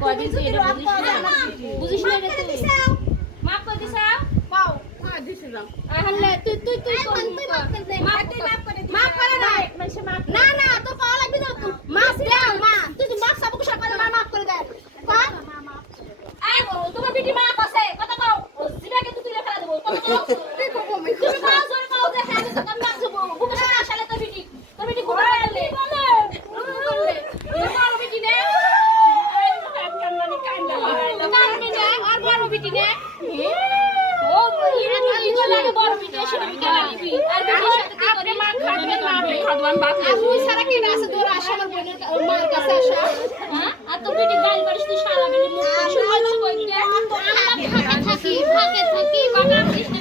কয়দিন তুই এটা বুঝিস না রে তুই মাফ করে দিছাও পাও হ্যাঁ দিছিলাম আহলে তুই মাফ করে না না না তো পাওয়া লাগবে না তুই মাফ দে মা তুই মাফ সব কিছু করে মাফ করে দে কর এই তোমার বিটি মাফ আছে কথা কও জিরাকে তুই তুলে ফেলা দেব কথা কও তুই কও তুমি কও জোরে কও দেখে আমি তো কাম মারছো বুকে সাথে আসলে তো বিটি ঘুরে গেলে বলে তোমার বিটি নে আর বড় বিটি নে ও ইরে লাগে বড় বিটি এসে তুমি কেন নিবি আর বিটির সাথে কি করে মা খাবে না খাদওয়ান বাত আমি সারা কি রাসে দৌড় আসে আমার বোনের মার কাছে আসা হ্যাঁ আর তো বিটি গাল করিস তুই সারা বেলি মুখ সময় কই দে ফাঁকে থাকি বাবা করিস না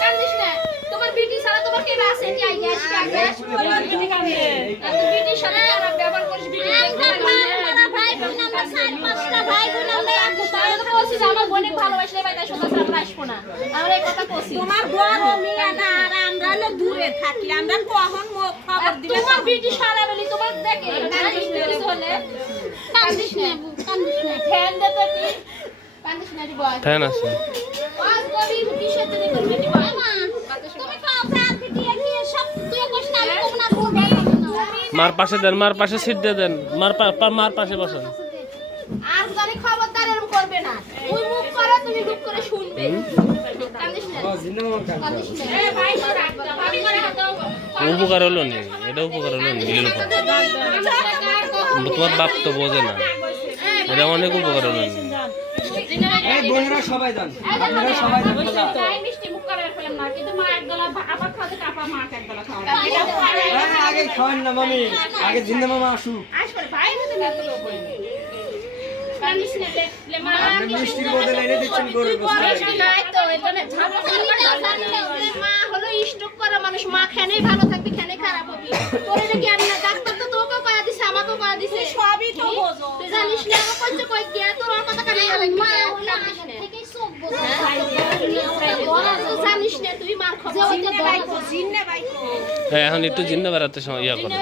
কান্দিস না তোমার বিটি সারা তোমার কে রাসে যে আই গ্যাস বিটি কান্দে আর তুই বিটির সাথে খারাপ ব্যবহার করিস বিটি ভাই বোন আমরা চার পাঁচটা ভাই বোন আমরা তাহলে তো কইছিস আমার বোনে ভালোবাসলে ভাই তাই সমাজ আমরা আসবো না আমরা এই কথা কইছি তোমার বড় মিয়া না আর আমরা হলো দূরে থাকি আমরা কখন খবর দিলে তোমার বিটি সারা বেলি তোমার দেখে কান্দিস হলে কান্দিস না ফ্যান দে তো কি কান্দিস না রে বয় ফ্যান আছে আজ কবি বিষয় তুমি করবি নি বয় তুমি কাও ফ্যান ফিটিয়ে কি সব তুই কইছ না আমি কব না বলবি মার পাশে দেন মার পাশে সিট দিয়ে দেন মার পাশে বসেন আর জানি খবরদার এরকম করবে না তুই মুখ করে তুমি মুখ করে শুনবে কান্দিস না কান্দিস না এ ভাই ভাবি করে দাও উপকার হলো নি এটা উপকার হলো নি তোমার বাপ তো বোঝে না এটা অনেক উপকার হলো নি এই বোনেরা সবাই জান আপনারা সবাই জান তাই মিষ্টি মুখ করে ফেলেন না কিন্তু মা এক গলা আপা খাওয়াতে আপা মা এক গলা খাওয়াতে আগে খাওয়ান না মামি আগে জিন্দা মামা আসুক আজ করে ভাই হতে না তো কান্দিস না লে মা মিষ্টির বদলে এনে দিচ্ছেন গরুর গোশত নাই তো এখানে মা হলো স্ট্রোক করা মানুষ মা খেনেই ভালো থাকবি খেনে খারাপ হবি তোর এটা জ্ঞান না ডাক্তার তো তোকেও কয়া দিছে আমাকেও কয়া দিছে সবই তো বোঝো তুই জানিস না আমার কইছে কই কি তোর আর কথা কানে মা থেকেই সব বোঝো জানিস না তুই মার খবর জিন্নে বাইকো এখন একটু জিন্না বেড়াতে সময় ইয়া করো